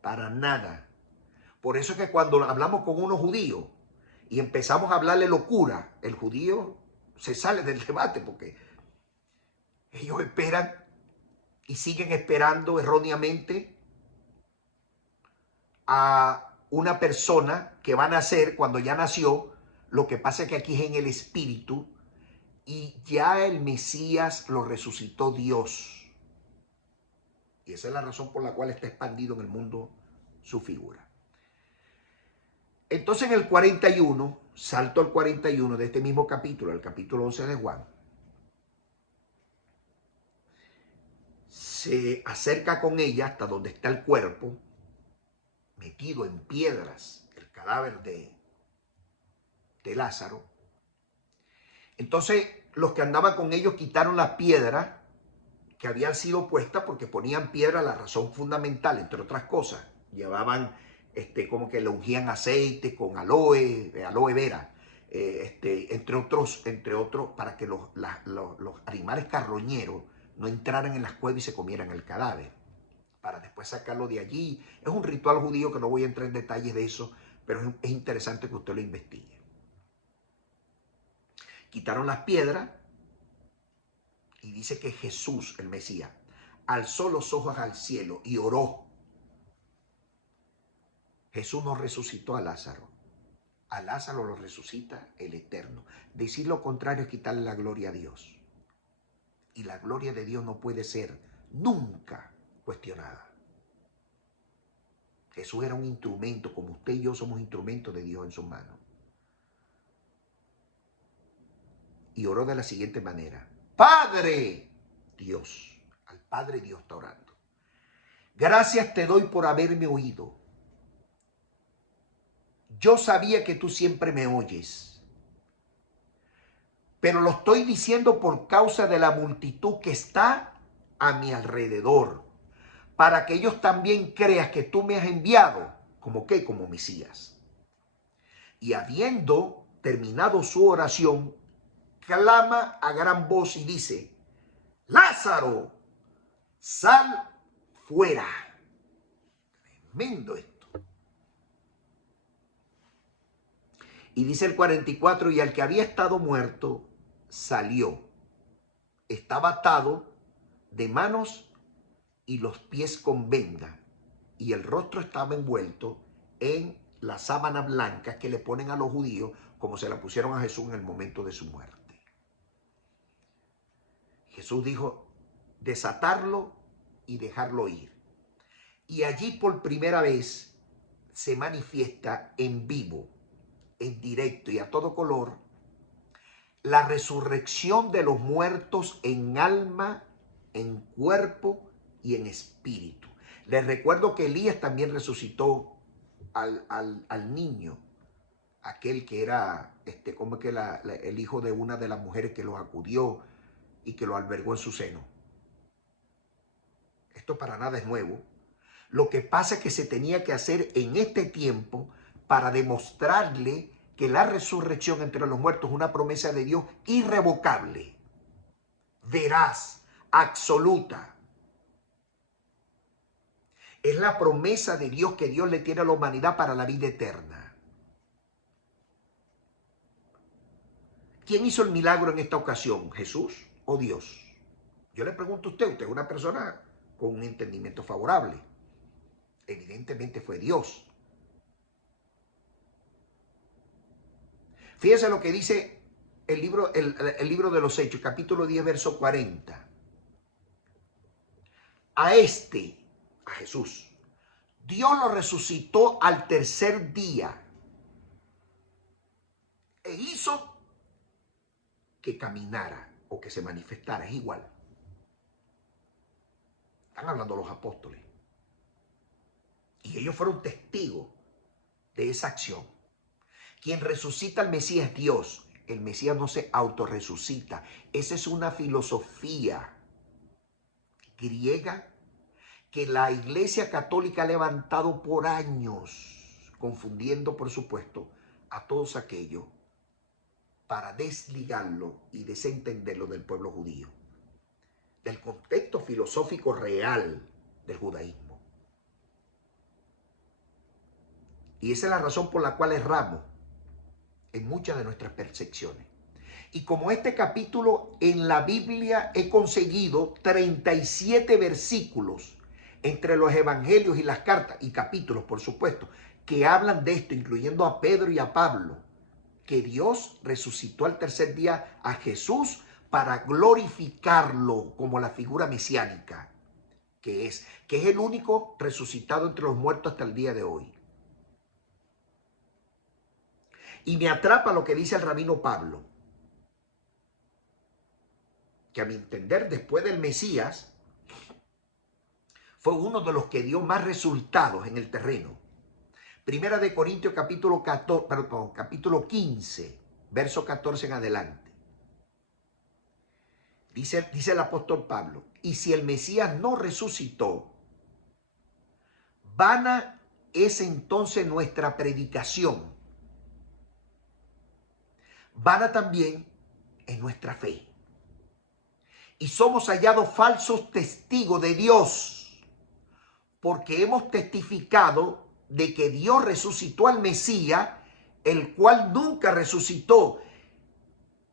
Para nada. Por eso es que cuando hablamos con unos judíos y empezamos a hablarle locura, el judío se sale del debate porque ellos esperan y siguen esperando erróneamente a una persona que va a nacer cuando ya nació. Lo que pasa es que aquí es en el espíritu y ya el Mesías lo resucitó Dios. Y esa es la razón por la cual está expandido en el mundo su figura. Entonces en el 41, salto al 41 de este mismo capítulo, el capítulo 11 de Juan, se acerca con ella hasta donde está el cuerpo, metido en piedras, el cadáver de Lázaro. Entonces los que andaban con ellos quitaron las piedras que habían sido puestas, porque ponían piedra, la razón fundamental, entre otras cosas, llevaban como que le ungían aceite con aloe vera, entre otros, para que los animales carroñeros no entraran en las cuevas y se comieran el cadáver. para después sacarlo de allí. Es un ritual judío que no voy a entrar en detalles de eso, pero es interesante que usted lo investigue. Quitaron las piedras y dice que Jesús, el Mesías, alzó los ojos al cielo y oró. Jesús no resucitó a Lázaro. A Lázaro lo resucita el Eterno. Decir lo contrario es quitarle la gloria a Dios. Y la gloria de Dios no puede ser nunca cuestionada. Jesús era un instrumento, como usted y yo somos instrumentos de Dios en sus manos. Y oró de la siguiente manera: Padre Dios, al Padre Dios está orando. Gracias te doy por haberme oído. Yo sabía que tú siempre me oyes, pero lo estoy diciendo por causa de la multitud que está a mi alrededor, para que ellos también crean que tú me has enviado, ¿como qué? Como Mesías. Y habiendo terminado su oración, clama a gran voz y dice: Lázaro, sal fuera. Tremendo esto. Y dice el 44, y al que había estado muerto salió. Estaba atado de manos y los pies con venda, y el rostro estaba envuelto en la sábana blanca que le ponen a los judíos, como se la pusieron a Jesús en el momento de su muerte. Jesús dijo: desatarlo y dejarlo ir. Y allí por primera vez se manifiesta en vivo, en directo y a todo color, la resurrección de los muertos en alma, en cuerpo y en espíritu. Les recuerdo que Elías también resucitó al niño, aquel que era como que el hijo de una de las mujeres que los acudió y que lo albergó en su seno. Esto para nada es nuevo. Lo que pasa es que se tenía que hacer en este tiempo para demostrarle que la resurrección entre los muertos es una promesa de Dios irrevocable, veraz, absoluta. Es la promesa de Dios que Dios le tiene a la humanidad para la vida eterna. ¿Quién hizo el milagro en esta ocasión? ¿Jesús o Dios? Yo le pregunto a usted es una persona con un entendimiento favorable. Evidentemente fue Dios. Fíjense lo que dice el libro de los Hechos, capítulo 10, verso 40. A Jesús, Dios lo resucitó al tercer día e hizo que caminara o que se manifestara. Es igual. Están hablando los apóstoles. Y ellos fueron testigos de esa acción. Quien resucita al Mesías es Dios. El Mesías no se autorresucita. Esa es una filosofía griega que la Iglesia Católica ha levantado por años, confundiendo, por supuesto, a todos aquellos para desligarlo y desentenderlo del pueblo judío, del contexto filosófico real del judaísmo. Y esa es la razón por la cual erramos en muchas de nuestras percepciones. Y como este capítulo en la Biblia he conseguido 37 versículos entre los evangelios y las cartas, y capítulos por supuesto, que hablan de esto, incluyendo a Pedro y a Pablo, que Dios resucitó al tercer día a Jesús para glorificarlo como la figura mesiánica que es el único resucitado entre los muertos hasta el día de hoy. Y me atrapa lo que dice el rabino Pablo, que a mi entender después del Mesías fue uno de los que dio más resultados en el terreno. Primera de Corintios capítulo 15, verso 14 en adelante. Dice el apóstol Pablo: y si el Mesías no resucitó, vana es entonces nuestra predicación. Vana también es nuestra fe. Y somos hallados falsos testigos de Dios, porque hemos testificado de que Dios resucitó al Mesías, el cual nunca resucitó.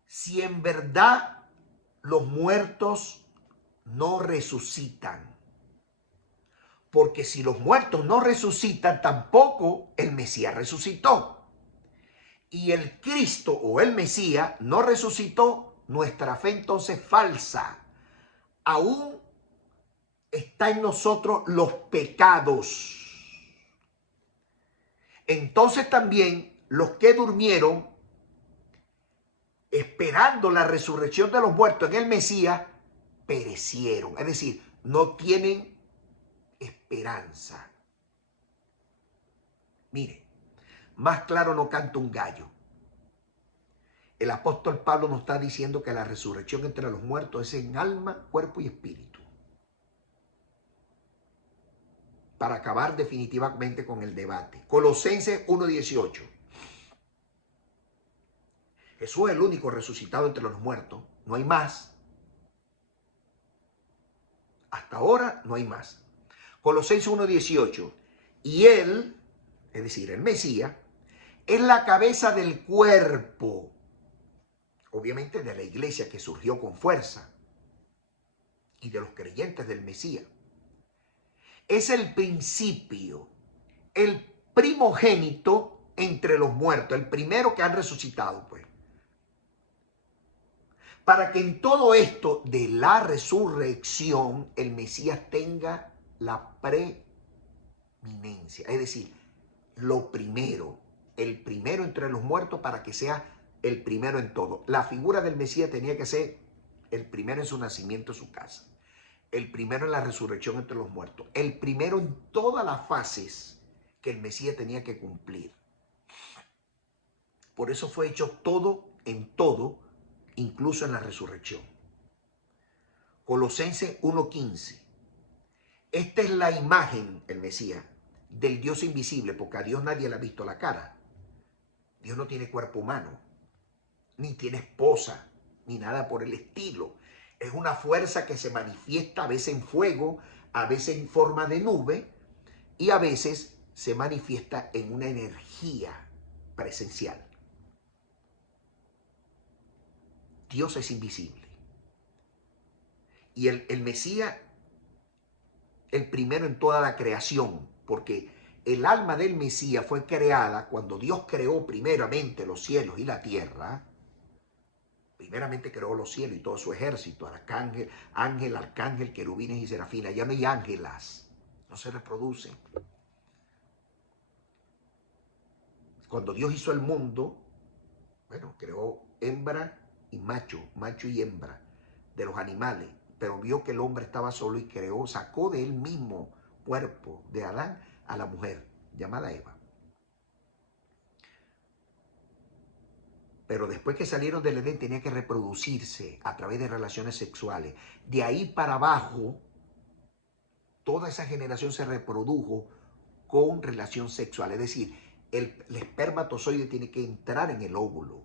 Si en verdad los muertos no resucitan. Porque si los muertos no resucitan, tampoco el Mesías resucitó. Y el Cristo o el Mesías no resucitó, nuestra fe entonces es falsa. Aún está en nosotros los pecados. Entonces también los que durmieron esperando la resurrección de los muertos en el Mesías perecieron. Es decir, no tienen esperanza. Mire, más claro no canta un gallo. El apóstol Pablo nos está diciendo que la resurrección entre los muertos es en alma, cuerpo y espíritu. Para acabar definitivamente con el debate. Colosenses 1:18. Jesús es el único resucitado entre los muertos. No hay más. Hasta ahora no hay más. Colosenses 1:18. Y él, es decir, el Mesías, es la cabeza del cuerpo. Obviamente de la iglesia que surgió con fuerza. Y de los creyentes del Mesías. Es el principio, el primogénito entre los muertos, el primero que han resucitado, pues. Para que en todo esto de la resurrección el Mesías tenga la preeminencia, es decir, lo primero, el primero entre los muertos para que sea el primero en todo. La figura del Mesías tenía que ser el primero en su nacimiento, en su casa, el primero en la resurrección entre los muertos, el primero en todas las fases que el Mesías tenía que cumplir. Por eso fue hecho todo en todo, incluso en la resurrección. Colosenses 1:15. Esta es la imagen, el Mesías, del Dios invisible, porque a Dios nadie le ha visto la cara. Dios no tiene cuerpo humano, ni tiene esposa, ni nada por el estilo. Es una fuerza que se manifiesta a veces en fuego, a veces en forma de nube, y a veces se manifiesta en una energía presencial. Dios es invisible. Y el Mesías, el primero en toda la creación, porque el alma del Mesías fue creada cuando Dios creó primeramente los cielos y la tierra. Primeramente creó los cielos y todo su ejército, arcángel, ángel, arcángel, querubines y serafines. Ya no hay ángelas, no se reproducen. Cuando Dios hizo el mundo, bueno, creó hembra y macho, macho y hembra de los animales, pero vio que el hombre estaba solo y creó, sacó de él mismo cuerpo de Adán a la mujer llamada Eva. Pero después que salieron del Edén tenía que reproducirse a través de relaciones sexuales. De ahí para abajo, toda esa generación se reprodujo con relación sexual. Es decir, el espermatozoide tiene que entrar en el óvulo.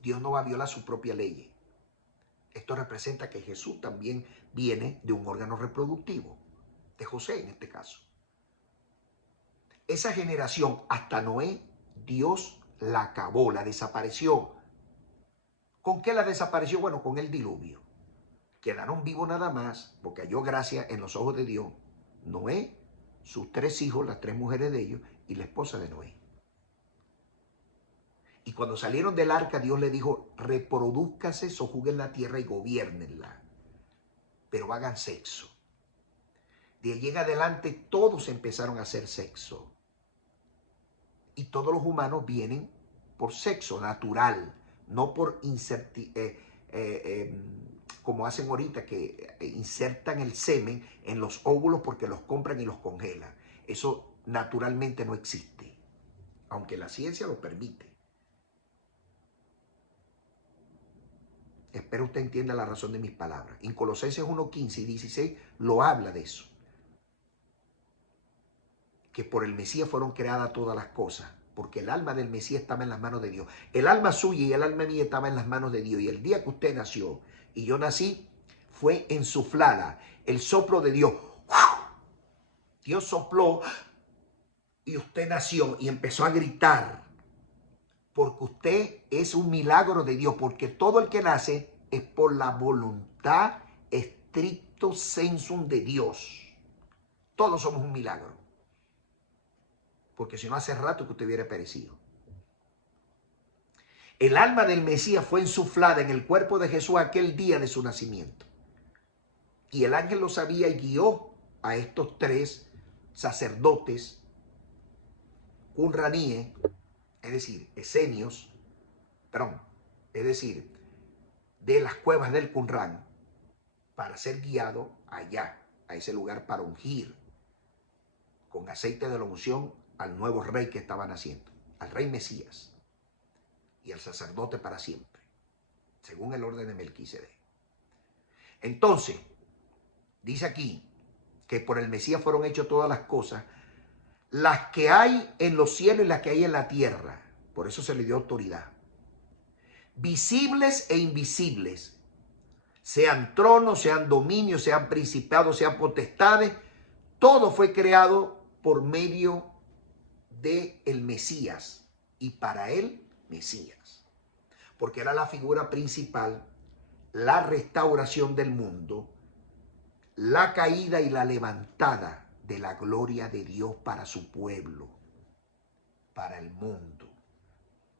Dios no va a violar su propia ley. Esto representa que Jesús también viene de un órgano reproductivo, de José en este caso. Esa generación hasta Noé, Dios la acabó, la desapareció. ¿Con qué la desapareció? Bueno, con el diluvio. Quedaron vivos nada más, porque halló gracia en los ojos de Dios, Noé, sus 3 hijos, las 3 mujeres de ellos y la esposa de Noé. Y cuando salieron del arca, Dios le dijo, reproduzcanse, sojuzguen la tierra y gobiernenla, pero hagan sexo. De allí en adelante todos empezaron a hacer sexo. Y todos los humanos vienen por sexo natural, no por como hacen ahorita, que insertan el semen en los óvulos porque los compran y los congelan. Eso naturalmente no existe, aunque la ciencia lo permite. Espero usted entienda la razón de mis palabras. En Colosenses 1:15 y 16 lo habla de eso. Que por el Mesías fueron creadas todas las cosas, porque el alma del Mesías estaba en las manos de Dios. El alma suya y el alma mía estaba en las manos de Dios. Y el día que usted nació y yo nací, fue ensuflada el soplo de Dios Dios sopló y usted nació y empezó a gritar, porque usted es un milagro de Dios, porque todo el que nace es por la voluntad stricto sensum de Dios. Todos somos un milagro, porque si no hace rato que usted hubiera perecido. El alma del Mesías fue insuflada en el cuerpo de Jesús aquel día de su nacimiento. Y el ángel lo sabía y guió a estos tres sacerdotes, Qumraníes, es decir, esenios, es decir, de las cuevas del Qumran, para ser guiado allá, a ese lugar, para ungir con aceite de la unción al nuevo rey que estaba naciendo, al rey Mesías y al sacerdote para siempre, según el orden de Melquisedec. Entonces, dice aquí que por el Mesías fueron hechas todas las cosas, las que hay en los cielos y las que hay en la tierra. Por eso se le dio autoridad. Visibles e invisibles, sean tronos, sean dominios, sean principados, sean potestades, todo fue creado por medio de el Mesías y para él Mesías, porque era la figura principal, la restauración del mundo, la caída y la levantada de la gloria de Dios para su pueblo, para el mundo.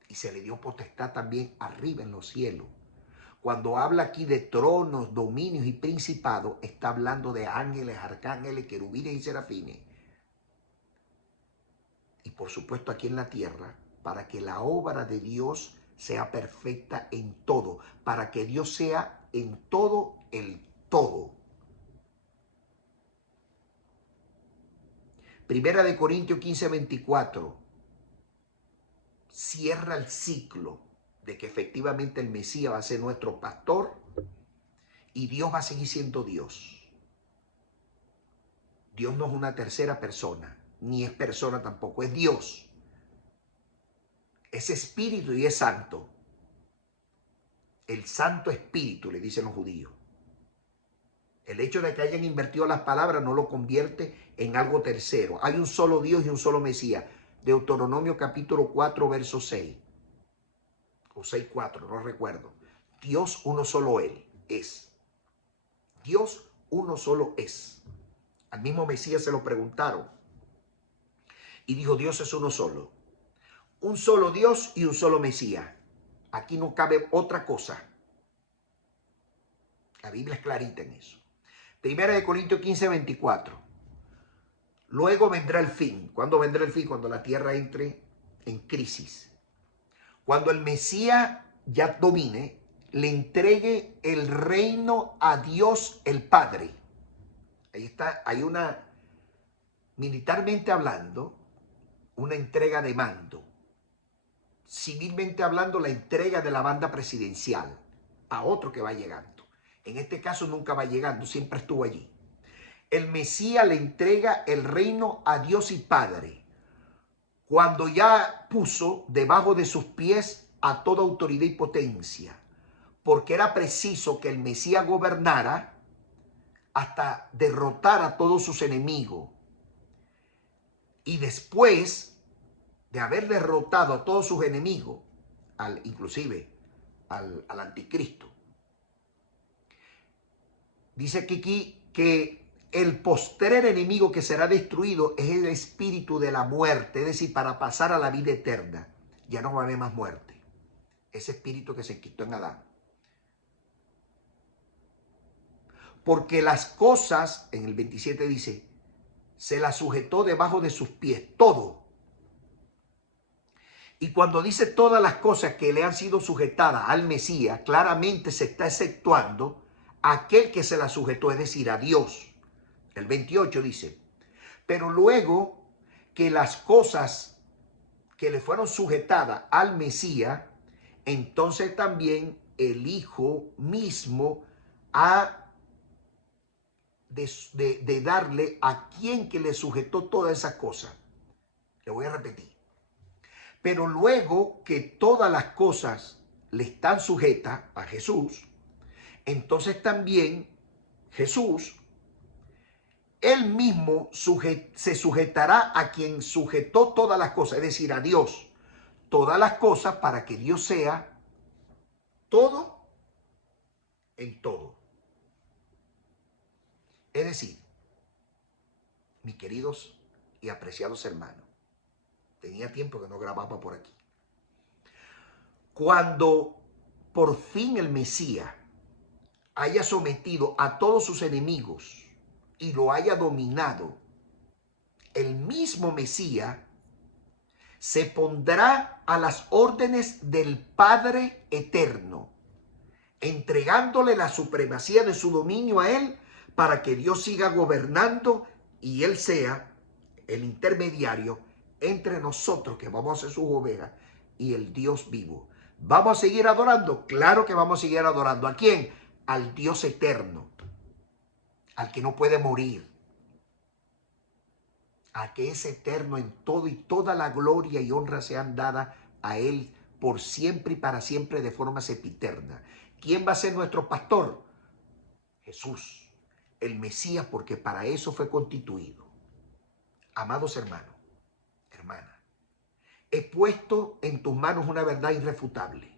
Y se le dio potestad también arriba en los cielos. Cuando habla aquí de tronos, dominios y principados, está hablando de ángeles, arcángeles, querubines y serafines. Y por supuesto aquí en la tierra, para que la obra de Dios sea perfecta en todo, para que Dios sea en todo el todo. Primera de Corintios 15:24 cierra el ciclo de que efectivamente el Mesías va a ser nuestro pastor y Dios va a seguir siendo Dios. Dios no es una tercera persona, ni es persona tampoco, es Dios. Es espíritu y es santo. El Santo Espíritu, le dicen los judíos. El hecho de que hayan invertido las palabras no lo convierte en algo tercero. Hay un solo Dios y un solo Mesías. Deuteronomio capítulo 4, verso 6. O 6:4, no recuerdo. Dios uno solo Él es. Dios uno solo es. Al mismo Mesías se lo preguntaron. Y dijo, Dios es uno solo. Un solo Dios y un solo Mesías. Aquí no cabe otra cosa. La Biblia es clarita en eso. Primera de Corintios 15:24. Luego vendrá el fin. ¿Cuándo vendrá el fin? Cuando la tierra entre en crisis. Cuando el Mesías ya domine, le entregue el reino a Dios el Padre. Ahí está, hay una, militarmente hablando, una entrega de mando. Civilmente hablando, la entrega de la banda presidencial a otro que va llegando. En este caso nunca va llegando, siempre estuvo allí. El Mesías le entrega el reino a Dios y Padre, cuando ya puso debajo de sus pies a toda autoridad y potencia, porque era preciso que el Mesías gobernara hasta derrotar a todos sus enemigos. Y después de haber derrotado a todos sus enemigos, inclusive al anticristo, dice aquí que el postrer enemigo que será destruido es el espíritu de la muerte, es decir, para pasar a la vida eterna. Ya no va a haber más muerte. Ese espíritu que se quitó en Adán. Porque las cosas, en el 27 dice, se las sujetó debajo de sus pies, todo. Y cuando dice todas las cosas que le han sido sujetadas al Mesías, claramente se está exceptuando aquel que se las sujetó, es decir, a Dios. El 28 dice, pero luego que las cosas que le fueron sujetadas al Mesías, entonces también el Hijo mismo ha de darle a quien que le sujetó todas esas cosas. Le voy a repetir. Pero luego que todas las cosas le están sujetas a Jesús, entonces también Jesús él mismo se sujetará a quien sujetó todas las cosas, es decir, a Dios, todas las cosas, para que Dios sea todo en todo. Es decir, mis queridos y apreciados hermanos, tenía tiempo que no grababa por aquí. Cuando por fin el Mesías haya sometido a todos sus enemigos y lo haya dominado, el mismo Mesías se pondrá a las órdenes del Padre Eterno, entregándole la supremacía de su dominio a él para que Dios siga gobernando y él sea el intermediario entre nosotros, que vamos a ser sus ovejas, y el Dios vivo. ¿Vamos a seguir adorando? Claro que vamos a seguir adorando. ¿A quién? Al Dios eterno, al que no puede morir, al que es eterno en todo, y toda la gloria y honra sean dadas a él por siempre y para siempre de forma sempiterna. ¿Quién va a ser nuestro pastor? Jesús, el Mesías, porque para eso fue constituido. Amados hermanos, hermanas, he puesto en tus manos una verdad irrefutable.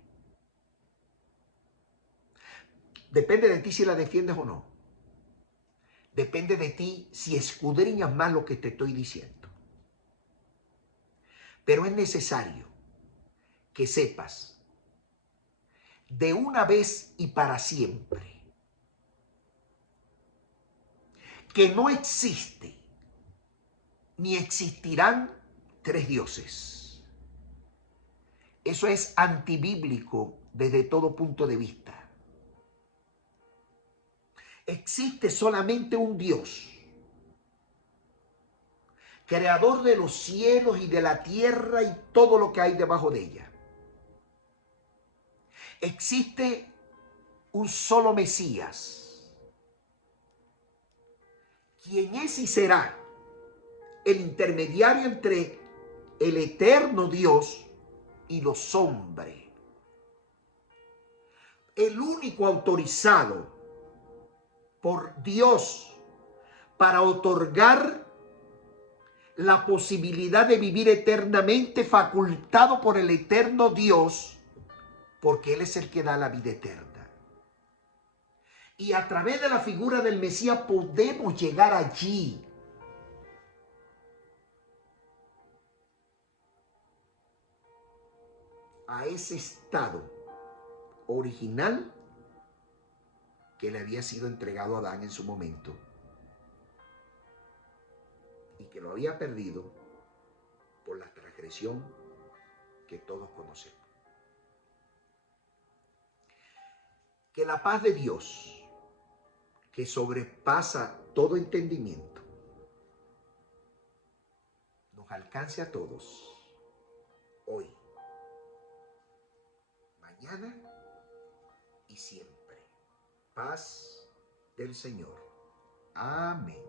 Depende de ti si la defiendes o no. Depende de ti si escudriñas más lo que te estoy diciendo. Pero es necesario que sepas de una vez y para siempre que no existe ni existirán tres dioses. Eso es antibíblico desde todo punto de vista. Existe solamente un Dios, creador de los cielos y de la tierra y todo lo que hay debajo de ella. Existe un solo Mesías, quien es y será el intermediario entre el eterno Dios y los hombres. El único autorizado por Dios para otorgar la posibilidad de vivir eternamente, facultado por el eterno Dios, porque Él es el que da la vida eterna. Y a través de la figura del Mesías podemos llegar allí. A ese estado original que le había sido entregado a Adán en su momento y que lo había perdido por la transgresión que todos conocemos. Que la paz de Dios, que sobrepasa todo entendimiento, nos alcance a todos hoy, mañana y siempre. Paz del Señor. Amén.